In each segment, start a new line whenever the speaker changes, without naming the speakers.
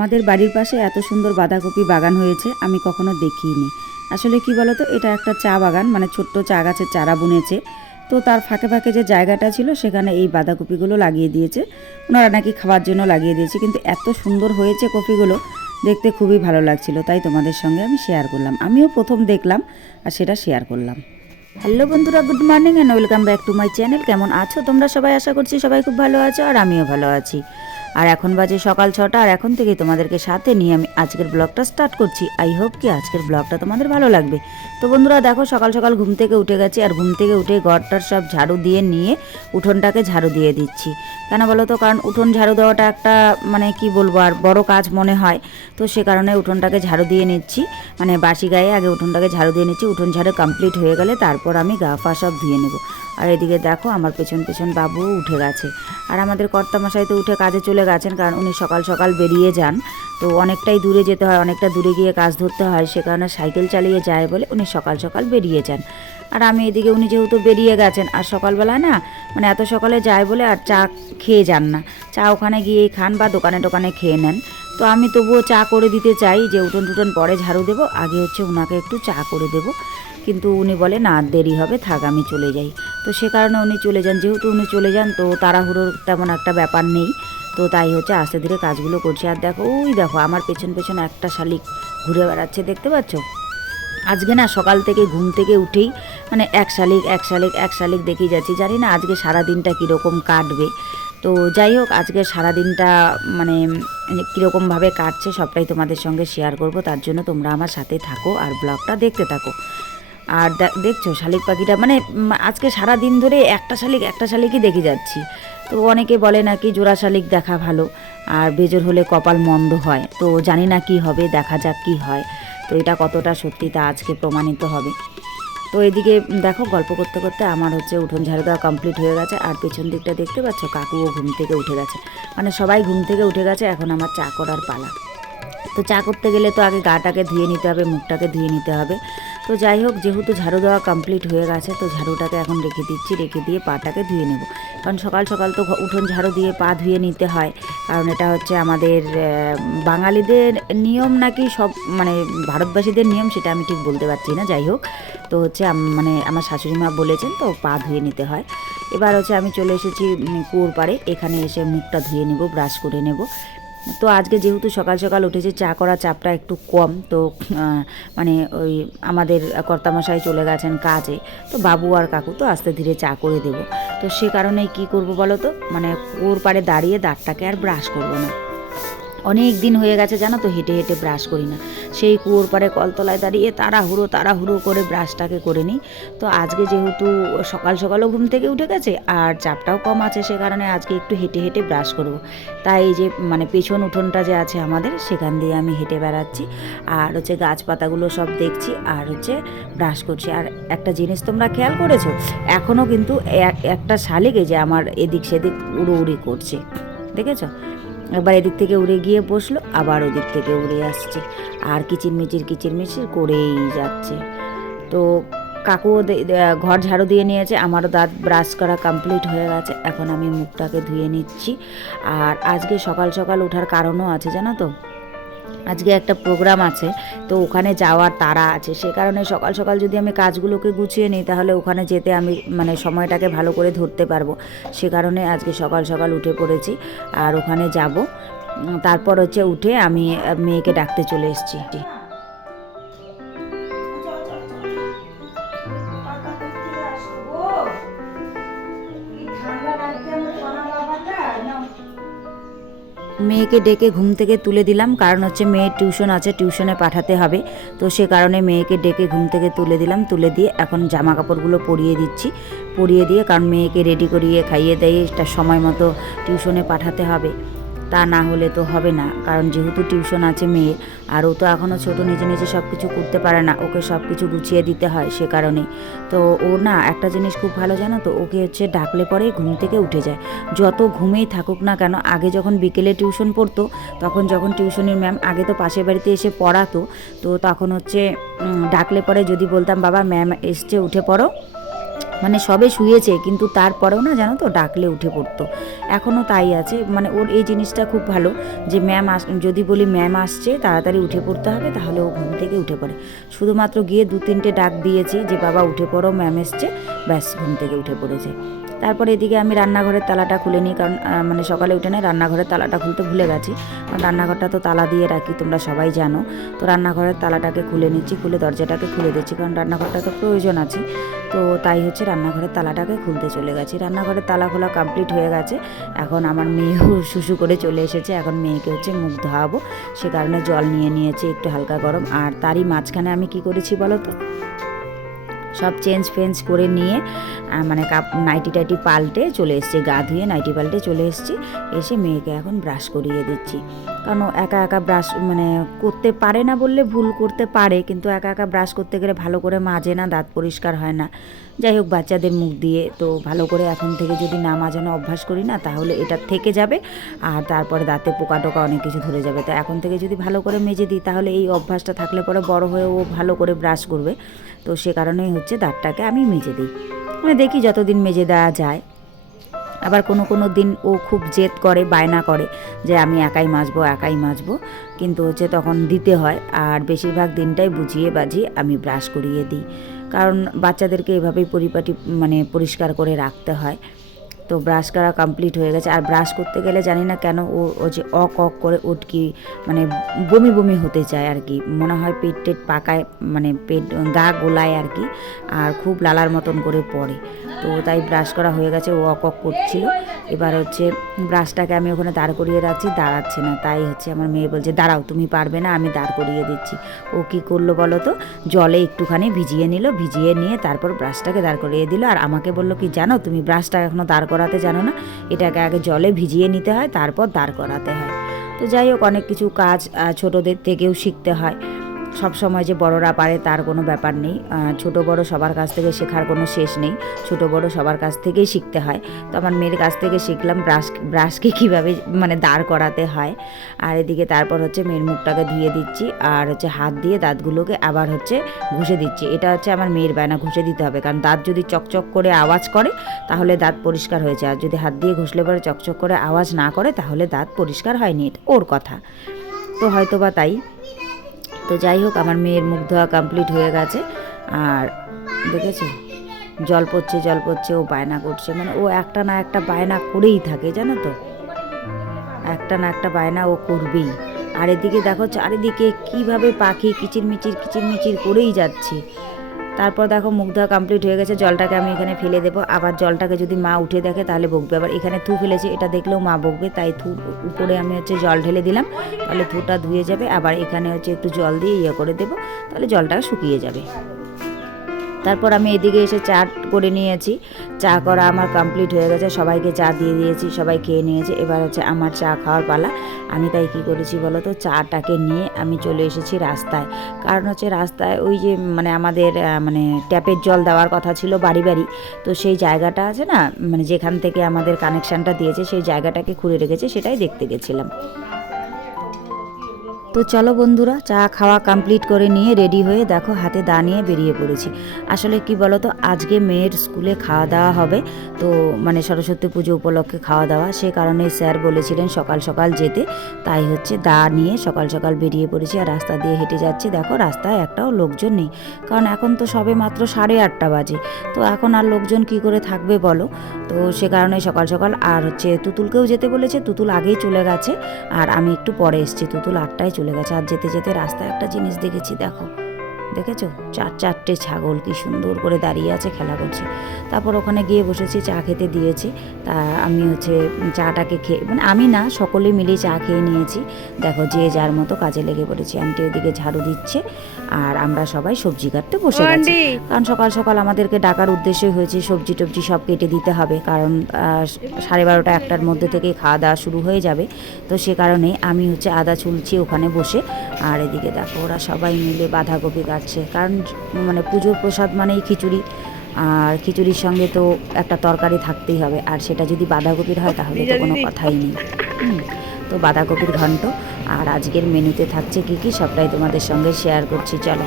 আমাদের বাড়ির পাশে এত সুন্দর বাঁধাকপি বাগান হয়েছে, আমি কখনো দেখিনি। আসলে কি বলতো, এটা একটা চা বাগান মানে ছোট্ট চা গাছের চারা বুনেছে। তো তার ফাঁকে ফাঁকে যে জায়গাটা ছিল, সেখানে এই বাঁধাকপিগুলো লাগিয়ে দিয়েছে। ওনারা নাকি খাওয়ার জন্য লাগিয়ে দিয়েছে, কিন্তু এত সুন্দর হয়েছে কপিগুলো, দেখতে খুবই ভালো লাগছিল। তাই তোমাদের সঙ্গে আমি শেয়ার করলাম। আমিও প্রথম দেখলাম, আর সেটা শেয়ার করলাম। হ্যালো বন্ধুরা good morning and welcome back to my channel কেমন আছো? তোমরা সবাই আশা করছি সবাই খুব ভালো আছো, আর আমিও ভালো আছি। আর এখন বাজে সকাল ছটা, আর এখন থেকেই তোমাদেরকে সাথে নিয়ে আমি আজকের ব্লগটা স্টার্ট করছি। আই হোপ কি আজকের ব্লগটা তোমাদের ভালো লাগবে। তো বন্ধুরা, দেখো সকাল সকাল ঘুম থেকে উঠে গেছি, আর ঘুম থেকে উঠে ঘরটার সব ঝাড়ু দিয়ে নিয়ে উঠোনটাকে ঝাড়ু দিয়ে দিচ্ছি। কেন বলো তো? কারণ উঠোন ঝাড়ু দেওয়াটা একটা মানে কি বলব, আর বড় কাজ মনে হয়। তো সে কারণে উঠোনটাকে ঝাড়ু দিয়ে নিচ্ছি। মানে বাসি গায়ে আগে উঠোনটাকে ঝাড়ু দিয়ে নিচ্ছি, উঠোন ঝাড়ু কমপ্লিট হয়ে গেলে তারপর আমি গা ফা সব ধুয়ে নেব। আর এদিকে দেখো আমার পেছন পেছন বাবু উঠে গেছে। আর আমাদের কর্তামশাই তো উঠে কাজে চলে গেছেন, কারণ উনি সকাল সকাল বেরিয়ে যান। তো অনেকটাই দূরে যেতে হয়, অনেকটা দূরে গিয়ে কাজ ধরতে হয়, সে কারণে সাইকেল চালিয়ে যায় বলে উনি সকাল সকাল বেরিয়ে যান। আর আমি এদিকে, উনি যেহেতু বেরিয়ে গেছেন, আর সকালবেলায় না মানে এত সকালে যায় বলে আর চা খেয়ে যান না। চা ওখানে গিয়েই খান বা দোকানে টোকানে খেয়ে নেন। তো আমি তবুও চা করে দিতে চাই, যে উঠোন টুটন পরে ঝাড়ু দেবো, আগে হচ্ছে ওনাকে একটু চা করে দেবো। কিন্তু উনি বলে, না, দেরি হবে, থাক, আমি চলে যাই। তো সে কারণে উনি চলে যান। যেহেতু উনি চলে যান, তো তাড়াহুড়োর তেমন একটা ব্যাপার নেই। তো তাই হচ্ছে আস্তে ধীরে কাজগুলো করছি। আর দেখো, ওই দেখো, আমার পেছন পেছন একটা শালিক ঘুরে বেড়াচ্ছে, দেখতে পাচ্ছ? আজকে না সকাল থেকে ঘুম থেকে উঠেই মানে এক শালিক এক শালিক এক শালিক দেখেই যাচ্ছি। জানি না আজকে সারা দিনটা কীরকম কাটবে। তো যাই হোক, আজকে সারা দিনটা মানে কীরকমভাবে কাটছে, সবটাই তোমাদের সঙ্গে শেয়ার করব। তার জন্য তোমরা আমার সাথে থাকো আর ব্লগটা দেখতে থাকো। আর দেখছ শালিক পাখিটা? মানে আজকে সারা দিন ধরে একটা শালিক, একটা শালিকই দেখে যাচ্ছি। তো অনেকে বলে নাকি জোড়া শালিক দেখা ভালো, আর বেজোর হলে কপাল মন্দ হয়। তো জানি না কি হবে, দেখা যাক কি হয়। তো এটা কতটা সত্যি তা আজকে প্রমাণিত হবে। তো এদিকে দেখো গল্প করতে করতে আমার হচ্ছে উঠোন ঝাড়ু দেওয়া কমপ্লিট হয়ে গেছে, আর পেছন দিকটা দেখতে পাচ্ছ কাকুও ঘুম থেকে উঠে গেছে। মানে সবাই ঘুম থেকে উঠে গেছে, এখন আমার চা করার পালা। তো চা করতে গেলে তো আগে গাটাকে ধুয়ে নিতে হবে, মুখটাকে ধুয়ে নিতে হবে। তো যাই হোক, যেহেতু ঝাড়ু দেওয়া কমপ্লিট হয়ে গেছে, তো ঝাড়ুটাকে এখন রেখে দিচ্ছি, রেখে দিয়ে পাটাকে ধুয়ে নেব। কারণ সকাল সকাল তো উঠোন ঝাড়ু দিয়ে পা ধুয়ে নিতে হয়। কারণ এটা হচ্ছে আমাদের বাঙালিদের নিয়ম নাকি সব মানে ভারতবাসীদের নিয়ম সেটা আমি ঠিক বলতে পারছি না, যাই হোক। তো হচ্ছে মানে আমার শাশুড়ি মা বলেছেন, তো পা ধুয়ে নিতে হয়। এবার হচ্ছে আমি চলে এসেছি কুয়োর পাড়ে। এখানে এসে মুখটা ধুয়ে নেব, ব্রাশ করে নেব। তো আজকে যেহেতু সকাল সকাল উঠেছে, চা করা চাপটা একটু কম, তো মানে ওই আমাদের কর্তামশাই চলে গেছেন কাজে, তো বাবু আর কাকু তো আস্তে ধীরে চা করে দেব। তো সে কারণে কি করব বলো তো? মানে ওর পারে দাঁড়িয়ে দাঁতটাকে আর ব্রাশ করব না। অনেক দিন হয়ে গেছে জানো তো, হেঁটে হেঁটে ব্রাশ করি না। সেই কুয়োর পারে কলতলায় দাঁড়িয়ে তাড়াহুড়ো তাড়াহুড়ো করে ব্রাশটাকে করে নিই। তো আজকে যেহেতু সকাল সকালও ঘুম থেকে উঠে গেছে, আর চাপটাও কম আছে সে কারণে আজকে একটু হেঁটে হেঁটে ব্রাশ করব। তাই যে মানে পেছন উঠোনটা যে আছে আমাদের, সেখান দিয়ে আমি হেঁটে বেড়াচ্ছি। আর হচ্ছে গাছপাতাগুলো সব দেখছি, আর হচ্ছে ব্রাশ করছি। আর একটা জিনিস তোমরা খেয়াল করেছ এখনও কিন্তু এক- একটা শালিক যে আমার এদিক সেদিক উড়ো উড়ি করছে। দেখেছ? একবার এদিক থেকে উড়ে গিয়ে বসল, আবার ওদিক থেকে উড়ে আসছে। আর কিচিরমিচির কিচিরমিচির করেই যাচ্ছে। তো কাকুও ঘর ঝাড়ু দিয়ে নিয়েছে, আমারও দাঁত ব্রাশ করা কমপ্লিট হয়ে গেছে। এখন আমি মুখটাকে ধুয়ে নিচ্ছি। আর আজকে সকাল সকাল ওঠার কারণও আছে, জানো তো? আজকে একটা প্রোগ্রাম আছে, তো ওখানে যাওয়ার তারা আছে। সে কারণে সকাল সকাল যদি আমি কাজগুলোকে গুছিয়ে নিই, তাহলে ওখানে যেতে আমি মানে সময়টাকে ভালো করে ধরতে পারব। সে কারণে আজকে সকাল সকাল উঠে পড়েছি, আর ওখানে যাব। তারপর হচ্ছে উঠে আমি মেয়েকে ডাকতে চলে এসেছি। মেয়েকে ডেকে ঘুম থেকে তুলে দিলাম। কারণ হচ্ছে মেয়ের টিউশন আছে, টিউশনে পাঠাতে হবে। তো সে কারণে মেয়েকে ডেকে ঘুম থেকে তুলে দিলাম। তুলে দিয়ে এখন জামা কাপড়গুলো পরিয়ে দিচ্ছি। পরিয়ে দিয়ে কারণ মেয়েকে রেডি করিয়ে খাইয়ে দিয়ে। এটা সময় মতো টিউশনে পাঠাতে হবে। তা না হলে তো হবে না। কারণ যেহেতু টিউশন আছে মেয়ের, আর ও তো এখনও ছোটো, নিজে নিজে সব কিছু করতে পারে না। ওকে সব কিছু গুছিয়ে দিতে হয় সে কারণে। তো ও না, একটা জিনিস খুব ভালো জানো তো, ওকে হচ্ছে ডাকলে পরে ঘুম থেকে উঠে যায়। যত ঘুমেই থাকুক না কেন, আগে যখন বিকেলে টিউশন পড়তো, তখন যখন টিউশনের ম্যাম আগে তো পাশের বাড়িতে এসে পড়াতো, তো তখন হচ্ছে ডাকলে পরে যদি বলতাম, বাবা, ম্যাম, এসছে, উঠে পড়ো। মানে সবে শুয়েছে, কিন্তু তারপরেও না জানো তো ডাকলে উঠে পড়তো। এখনও তাই আছে মানে ওর এই জিনিসটা খুব ভালো যে ম্যাম আস, যদি বলি ম্যাম আসছে, তাড়াতাড়ি উঠে পড়তে হবে, তাহলে ও ঘুম থেকে উঠে পড়ে। শুধুমাত্র গিয়ে দু তিনটে ডাক দিয়েছি যে, বাবা, উঠে পড়ো, ম্যাম এসছে। ব্যাস, ঘুম থেকে উঠে পড়েছে। তারপরে এদিকে আমি রান্নাঘরের তালাটা খুলে নিই, কারণ মানে সকালে উঠে না রান্নাঘরের তালাটা খুলতে ভুলে গেছি। কারণ রান্নাঘরটা তো তালা দিয়ে রাখি, তোমরা সবাই জানো। তো রান্নাঘরের তালাটাকে খুলে নিচ্ছি, খুলে দরজাটাকে খুলে দিচ্ছি, কারণ রান্নাঘরটা তো প্রয়োজন আছে। তো তাই হচ্ছে রান্নাঘরের তালাটাকে খুলতে চলে গেছি। রান্নাঘরের তালা খোলা কমপ্লিট হয়ে গেছে। এখন আমার মেয়েও শুশু করে চলে এসেছে। এখন মেয়েকে হচ্ছে মুখ ধোয়াবো। সে কারণে জল নিয়ে নিয়েছি একটু হালকা গরম। আর তারই মাঝখানে আমি কি করেছি বলো তো? সব চেঞ্জ ফেঞ্জ করে নিয়ে মানে কাপ, নাইটি টাইটি পাল্টে চলে এসছি, গা ধুয়ে নাইটি পাল্টে চলে এসছি, এসে মেয়েকে এখন ব্রাশ করিয়ে দিচ্ছি। কারণ একা একা ব্রাশ মানে করতে পারে না বললে ভুল করতে পারে, কিন্তু একা একা ব্রাশ করতে গেলে ভালো করে মাজে না, দাঁত পরিষ্কার হয় না। যাই হোক, বাচ্চাদের মুখ দিয়ে তো ভালো করে এখন থেকে যদি না মাজানো অভ্যাস করি না, তাহলে এটা থেকে যাবে। আর তারপরে দাঁতে পোকা টোকা অনেক কিছু ধরে যাবে। তো এখন থেকে যদি ভালো করে মেজে দিই, তাহলে এই অভ্যাসটা থাকলে পরে বড় হয়ে ও ভালো করে ব্রাশ করবে। তো সে কারণেই হচ্ছে দাঁতটাকে আমি মেজে দিই। মানে দেখি যতদিন মেজে দেওয়া যায়। আবার কোনো কোনো দিন ও খুব জেদ করে, বায়না করে যে আমি একাই মাজবো একাই মাজবো। কিন্তু হচ্ছে তখন দিতে হয় আর বেশিরভাগ দিনটাই বুঝিয়ে বাজিয়ে আমি ব্রাশ করিয়ে দিই। কারণ বাচ্চাদেরকে এভাবেই পরিপাটি মানে পরিষ্কার করে রাখতে হয়। তো ব্রাশ করা কমপ্লিট হয়ে গেছে। আর ব্রাশ করতে গেলে জানি না কেন ও ও যে অক অক করে উটকি মানে বমি বমি হতে চায় আর কি। মনে হয় পেট টেট পাকায় মানে পেট গা গোলায় আর কি, আর খুব লালার মতন করে পড়ে। তো তাই ব্রাশ করা হয়ে গেছে, ও অক অক করছিল এবার হচ্ছে ব্রাশটাকে আমি ওখানে দাঁড় করিয়ে রাখছি, দাঁড়াচ্ছে না। তাই হচ্ছে আমার মেয়ে বলছে, দাঁড়াও, তুমি পারবে না, আমি দাঁড় করিয়ে দিচ্ছি। ও কি করল বলো তো, জলে একটুখানি ভিজিয়ে নিল, ভিজিয়ে নিয়ে তারপর ব্রাশটাকে দাঁড় করিয়ে দিল। আর আমাকে বলল কি, জানো, তুমি ব্রাশটা এখনও দাঁড় করাতে জানো না? এটাকে আগে জলে ভিজিয়ে নিতে হয়, তারপর দাঁড় করাতে হয়। তো যাই হোক, অনেক কিছু কাজ ছোটোদের থেকেও শিখতে হয়। সব সময় যে বড়রা পারে তার কোনো ব্যাপার নেই। ছোট বড় সবার কাছ থেকে শেখার কোনো শেষ নেই। ছোট বড় সবার কাছ থেকেই শিখতে হয়। তো আমার মেয়ের কাছ থেকে শিখলাম ব্রাশ, ব্রাশকে কীভাবে মানে দাঁড় করাতে হয়। আর এদিকে তারপর হচ্ছে মেয়ের মুখটাকে ধুয়ে দিচ্ছি আর হচ্ছে হাত দিয়ে দাঁতগুলোকে আবার হচ্ছে ঘষে দিচ্ছি। এটা হচ্ছে আমার মেয়ের বায়না, ঘষে দিতে হবে। কারণ দাঁত যদি চকচক করে আওয়াজ করে, তাহলে দাঁত পরিষ্কার হয়েছে আর যদি হাত দিয়ে ঘষলে পরে চকচক করে আওয়াজ না করে, তাহলে দাঁত পরিষ্কার হয়নি। ওর কথা। তো হয়তো বা তাই। তো যাই হোক, আমার মেয়ের মুখ ধোয়া কমপ্লিট হয়ে গেছে। আর দেখেছ? জল পড়ছে জল পড়ছে, ও বায়না করছে। মানে ও একটা না একটা বায়না করেই থাকে, জানো তো? একটা না একটা বায়না ও করবেই। আর এদিকে দেখো, চারিদিকে কীভাবে পাখি কিচিরমিচির কিচিরমিচির করেই যাচ্ছে। তারপর দেখো মুখ ধোয়া কমপ্লিট হয়ে গেছে, জলটাকে আমি এখানে ফেলে দেবো। আবার জলটাকে যদি মা উঠে দেখে তাহলে বকবে। আবার এখানে থু ফেলেছি, এটা দেখলেও মা বকবে, তাই থু উপরে আমি হচ্ছে জল ঢেলে দিলাম। তাহলে থুটা ধুয়ে যাবে, আবার এখানে হচ্ছে একটু জল দিয়ে ইয়ে করে দেবো, তাহলে জলটা শুকিয়ে যাবে। তারপর আমি এদিকে এসে চা করে নিয়েছি। চা করা আমার কমপ্লিট হয়ে গেছে। সবাইকে চা দিয়ে দিয়েছি, সবাই খেয়ে নিয়েছে। এবার হচ্ছে আমার চা খাওয়ার পালা। আমি তাই কি করেছি বলো তো? চাটাকে নিয়ে আমি চলে এসেছি রাস্তায়। কারণ হচ্ছে রাস্তায় ওই যে মানে আমাদের মানে ট্যাপের জল দেওয়ার কথা ছিল বাড়ি বাড়ি। তো সেই জায়গাটা আছে না? মানে যেখান থেকে আমাদের কানেকশানটা দিয়েছে, সেই জায়গাটাকে খুঁড়ে রেখেছে, সেটাই দেখতে গেছিলাম। তো চলো বন্ধুরা, চা খাওয়া কমপ্লিট করে নিয়ে রেডি হয়ে দেখো হাতে দা নিয়ে বেরিয়ে পড়েছি। আসলে কি বলো তো আজকে মেয়ের স্কুলে খাওয়া দাওয়া হবে, তো মানে সরস্বতী পুজো উপলক্ষে খাওয়া দাওয়া। সে কারণে স্যার বলেছিলেন সকাল সকাল যেতে, তাই হচ্ছে দা নিয়ে সকাল সকাল বেরিয়ে পড়েছি আর রাস্তা দিয়ে হেঁটে যাচ্ছি। দেখো রাস্তায় একটাও লোকজন নেই, কারণ এখন তো সবে মাত্র সাড়ে আটটা বাজে। তো এখন আর লোকজন কি করে থাকবে বলো? তো সে কারণে সকাল সকাল আর হচ্ছে তুতুলকেও যেতে বলেছে, তুতুল আগেই চলে গেছে। আর আমি একটু পরে এসেছি, তুতুল আটটায় চলে গেছে। আর যেতে যেতে রাস্তায় একটা জিনিস দেখেছি দেখো। দেখেছ? চার চারটে ছাগল কি সুন্দর করে দাঁড়িয়ে আছে খেলা করছে। তারপর ওখানে গিয়ে বসেছি চা খেতে দিয়েছি। তা আমি হচ্ছে চাটাকে খেয়ে মানে আমি না সকলে মিলে চা খেয়ে নিয়েছি। দেখো যে যার মতো কাজে লেগে পড়েছি। আন্টি ওদিকে ঝাড়ু দিচ্ছে আর আমরা সবাই সবজি কাটতে বসে গেছি। কারণ সকাল সকাল আমাদেরকে ডাকার উদ্দেশ্যই হয়েছে সবজি টবজি সব কেটে দিতে হবে। কারণ সাড়ে বারোটা একটার মধ্যে থেকে খাওয়া দাওয়া শুরু হয়ে যাবে। তো সে কারণে আমি হচ্ছে আদা চুলছি ওখানে বসে। আর এদিকে দেখো ওরা সবাই মিলে বাঁধাকপি কাটছে কারণ মানে পুজোর প্রসাদ মানেই খিচুড়ি। আর খিচুড়ির সঙ্গে তো একটা তরকারি থাকতেই হবে। আর সেটা যদি বাঁধাকপির হয়, তাহলে তো কোনো কথাই নেই। তো বাঁধাকপির ঘন্ট। আর আজকের মেনুতে থাকছে কি কি, সবটাই তোমাদের সঙ্গে শেয়ার করছি। চলো।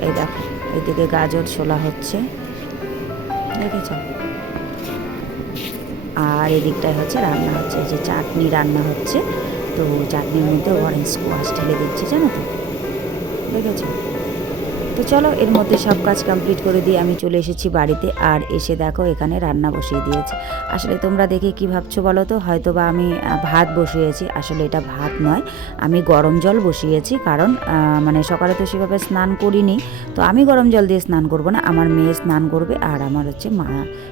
এই দেখো, এদিকে গাজর ছোলা হচ্ছে। দেখেছ? আর এদিকটায় হচ্ছে রান্না হচ্ছে। যে চাটনি রান্না হচ্ছে। তো চাটনির মধ্যে অরেঞ্জ স্কোয়াশ ঢেলে দিচ্ছে, জানো তো? দেখেছ তো চলো, এর মধ্যে সব কাজ কমপ্লিট করে দিয়ে আমি চলে এসেছি বাড়িতে। আর এসে দেখো, এখানে রান্না বসিয়ে দিয়েছে। আসলে তোমরা দেখে কি ভাবছ বলো তো? হয়তো বা আমি ভাত বসিয়েছি। আসলে এটা ভাত নয়, আমি গরম জল বসিয়েছি। কারণ মানে সকালে তো সেভাবে স্নান করিনি। তো আমি গরম জল দিয়ে স্নান করব না। আমার মেয়ে স্নান করবে আর আমার হচ্ছে মা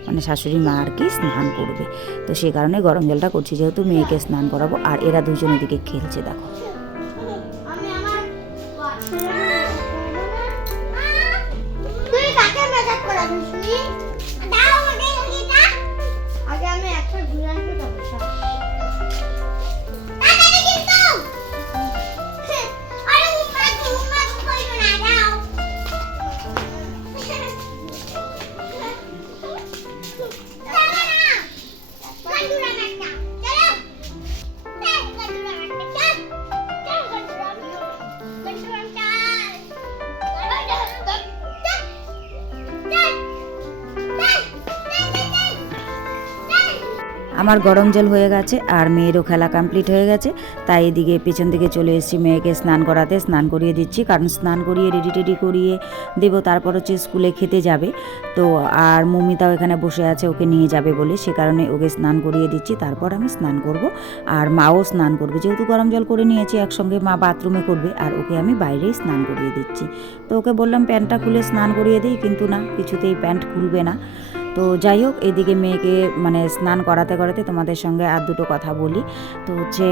মানে শাশুড়ি মা আর কি স্নান করবে। তো সেই কারণে গরম জলটা করছি, যেহেতু মেয়েকে স্নান করাবো। আর এরা দুজন এদিকে খেলছে, দেখো।
তুই কাকে আমাকে এটা আগে আমি একটা ঘুরে আসব
আমার গরম জল হয়ে গেছে আর মেয়েরও খেলা কমপ্লিট হয়ে গেছে। তাই এদিকে পেছন দিকে চলে এসেছি মেয়েকে স্নান করাতে। স্নান করিয়ে দিচ্ছি, কারণ স্নান করিয়ে রেডি টেডি করিয়ে দেবো, তারপর হচ্ছে স্কুলে খেতে যাবে। তো আর মমিতাও এখানে বসে আছে, ওকে নিয়ে যাবে বলে। সে কারণে ওকে স্নান করিয়ে দিচ্ছি, তারপর আমি স্নান করব। আর মাও স্নান করবে, যেহেতু গরম জল করে নিয়েছি, একসঙ্গে মা বাথরুমে করবে, আর ওকে আমি বাইরেই স্নান করিয়ে দিচ্ছি। তো ওকে বললাম, প্যান্টটা খুলে স্নান করিয়ে দিই, কিন্তু না, কিছুতেই প্যান্ট খুলবে না। তো যাই হোক, এদিকে মেয়েকে মানে স্নান করাতে করাতে তোমাদের সঙ্গে আর দুটো কথা বলি। তো হচ্ছে,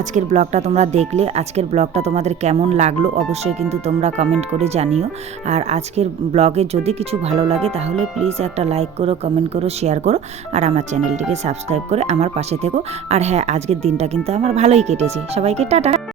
আজকের ব্লগটা তোমরা দেখলে, আজকের ব্লগটা তোমাদের কেমন লাগল অবশ্যই কিন্তু তোমরা কমেন্ট করে জানিও। আর আজকের ব্লগে যদি কিছু ভালো লাগে তাহলে প্লিজ একটা লাইক করো কমেন্ট করো শেয়ার করো, আর আমার চ্যানেলটিকে সাবস্ক্রাইব করে আমার পাশে থেকো। আর হ্যাঁ আজকের দিনটা কিন্তু আমার ভালোই কেটেছে। সবাইকে টাটা!